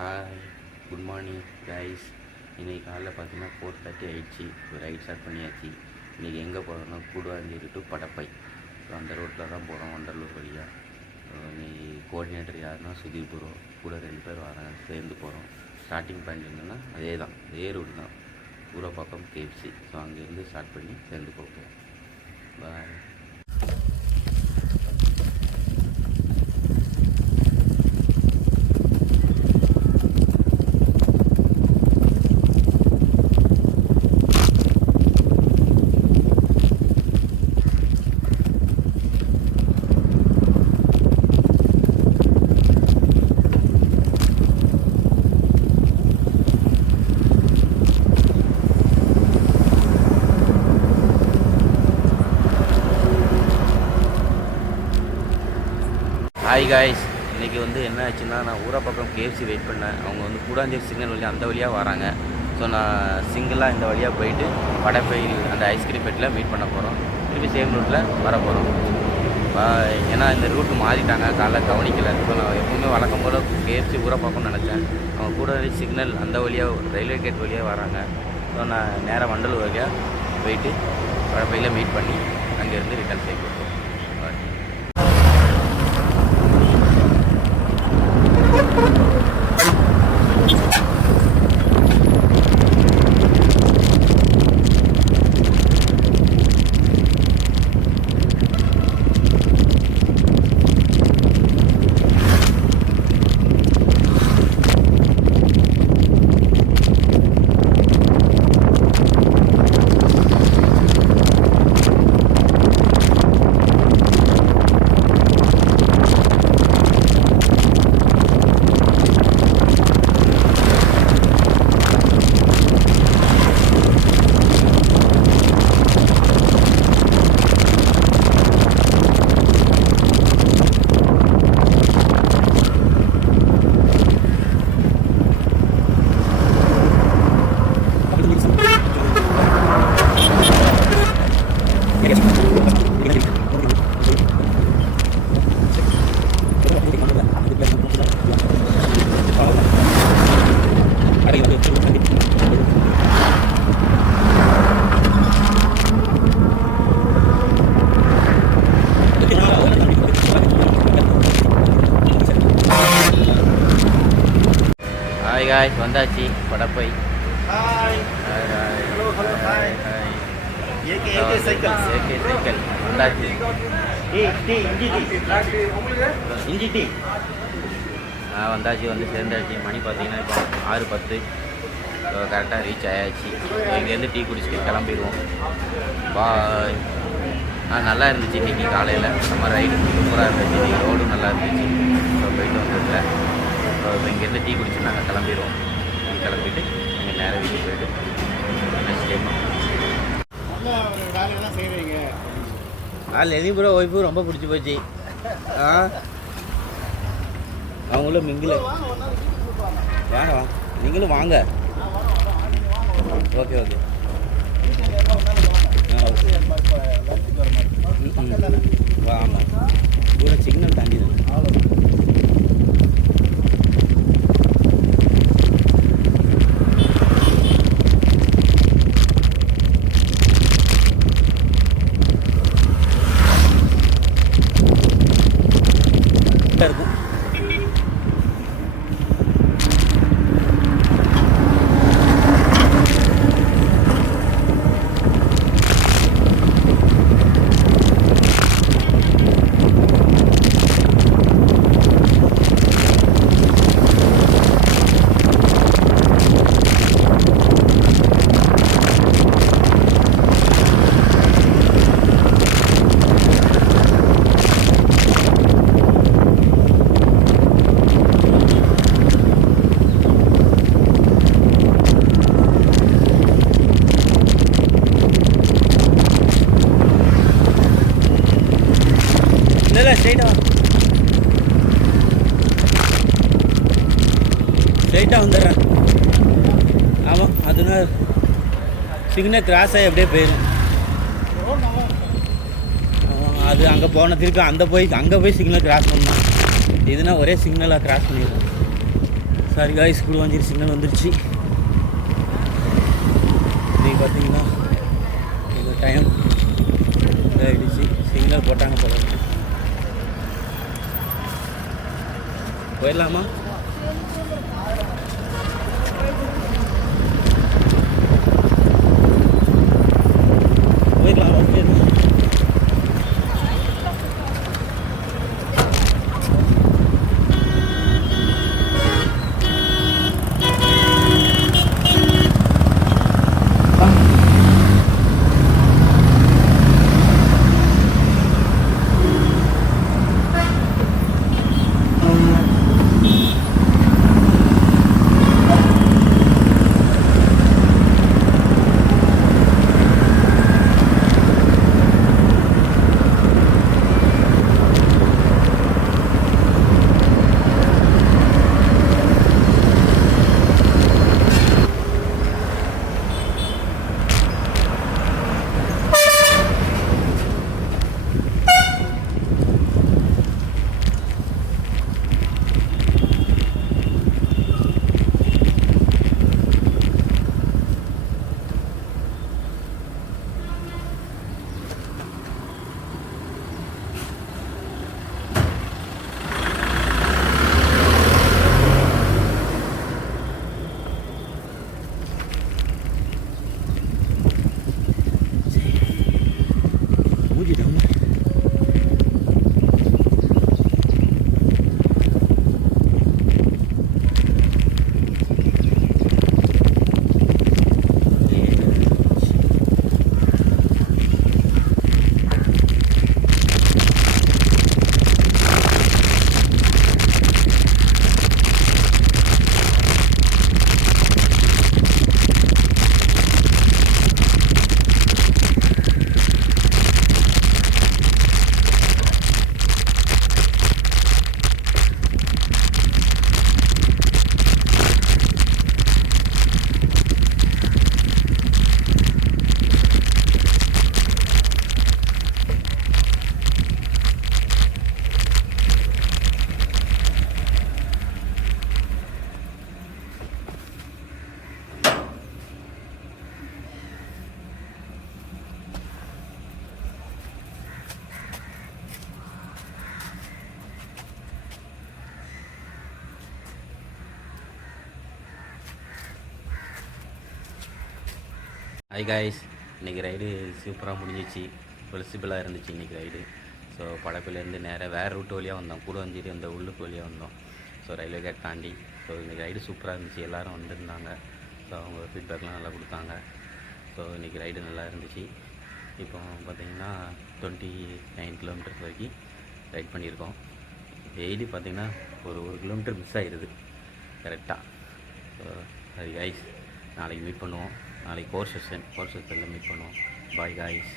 Hi, good morning guys. இன்றைக்கி காலைல பார்த்தீங்கன்னா 4:30 ஆகிடுச்சு. ஒரு ரைட் ஸ்டார்ட் பண்ணியாச்சு. இன்றைக்கி எங்கே போகிறோம்னா கூடுவாஞ்சேரி டு படப்பை. ஸோ அந்த ரோட்டில் தான் போகிறோம், வண்டலூர் வழியாக. இன்றைக்கி கோஆர்டினேட்டர் யாருன்னா சுதீர் ப்ரோ கூட 2 பேர் வராங்க, சேர்ந்து போகிறோம். ஸ்டார்டிங் பாயிண்ட் என்னென்னா அதே ரூட் தான், ஊரப்பாக்கம் கேஎஃப்சி. ஸோ அங்கேருந்து ஸ்டார்ட் பண்ணி சேர்ந்து போகிறோம். பாய். ஹாய் காய்ஸ், இன்றைக்கி என்ன ஆச்சுன்னா, நான் ஊரப்பாக்கம் கேஎஃப்சி வெயிட் பண்ணேன். அவங்க கூடாஞ்சேரி சிக்னல் வழியாக அந்த வழியாக வராங்க. ஸோ நான் சிங்கிளாக இந்த வழியாக போயிட்டு படப்பையில் அந்த ஐஸ்கிரீம் பெட்டில் மீட் பண்ண போகிறோம். திருப்பி சேம் ரூட்டில் வர போகிறோம். ஏன்னா இந்த ரூட்டு மாறிட்டாங்க, காலைல கவனிக்கலை. ஸோ நான் எப்பவுமே வழக்கம் போல் கேஎஃப்சி ஊரப்பாக்கம்னு நினச்சேன். அவங்க கூடாஞ்சேரி சிக்னல் அந்த வழியாக ரயில்வே கேட் வழியாக வராங்க. ஸோ நான் நேராக வண்டலூர் வழியாக போயிட்டு படப்பையில் மீட் பண்ணி அங்கேருந்து ரிட்டர்ன் செய்ய போகிறோம். ஹாய், வந்தாச்சு படப்பை. ஏகே சைக்கிள் வந்தாச்சு. இஞ்சி டீ வந்தாச்சு, சேர்ந்தாச்சு. மணி பார்த்தீங்கன்னா இப்போ 6:10. கரெக்டாக ரீச் ஆயாச்சு. இங்கேருந்து டீ குடிச்சிட்டு கிளம்பிடுவோம். பாய். நல்லா இருந்துச்சு இன்றைக்கி காலையில். நம்ம ரைடு சூப்பராக இருந்துச்சு. இன்றைக்கி ரோடும் நல்லா இருந்துச்சு. ஸோ போயிட்டு வந்துருக்கேன். ஸோ இப்போ இங்கேருந்து டீ குடிச்சு நாங்கள் கிளம்பிடுவோம். கிளம்பிட்டு இங்கே நேராக வீட்டுக்கு போய்ட்டு next time Leni bro wife ரொம்ப பிடிச்சி போச்சு. அவங்களும் மிங்கில் வேணாம், நீங்களும் வாங்க. Okay okay. ஆமாம், கூட சிக்னல் தாண்டி தான். இருக்கும் ஸ்ட்ரைட்டாக வந்துடுறேன். ஆமாம், அதுனா சிக்னல் கிராஸ் ஆகி அப்படியே போயிடும். அது அங்கே போன திருப்பி அங்கே போய் சிக்னல் கிராஸ் பண்ணணும். இதுனா ஒரே சிக்னலாக கிராஸ் பண்ணிடுவோம். So sorry guys, Guduvanchery signal வந்துருச்சு. இன்றைக்கி பார்த்தீங்கன்னா எங்கள் டைம் ஆகிடுச்சு. சிக்னல் போட்டாங்க போல. போயிடலாமா? போயிடலாம். ஓகே. ஹாய் காய்ஸ், இன்றைக்கி ரைடு சூப்பராக முடிஞ்சிச்சு. ஃப்ளெக்சிபிளாக இருந்துச்சு இன்றைக்கி ரைடு. ஸோ படப்பிலேருந்து நேராக வேறு ரூட் வழியாக வந்தோம். கூடுவாஞ்சேரி அந்த உள்ளுக்கு வழியாக வந்தோம். ஸோ ரயில்வே கேட் தாண்டி. ஸோ இன்றைக்கி ரைடு சூப்பராக இருந்துச்சு. எல்லோரும் வந்திருந்தாங்க. ஸோ அவங்க ஃபீட்பேக்லாம் நல்லா கொடுத்தாங்க. ஸோ இன்றைக்கி ரைடு நல்லா இருந்துச்சு. இப்போ பார்த்திங்கன்னா 29 கிலோமீட்டர்ஸ் வரைக்கும் ரைட் பண்ணியிருக்கோம். டெய்லி பார்த்திங்கன்னா ஒரு கிலோமீட்டர் மிஸ் ஆகிடுது கரெக்டாக. ஸோ சரி காய்ஸ், நாளைக்கு மீட் பண்ணுவோம். நாளைக்கு கோர்ஸ் செஷனில் மீட் பண்ணுவோம். Bye guys.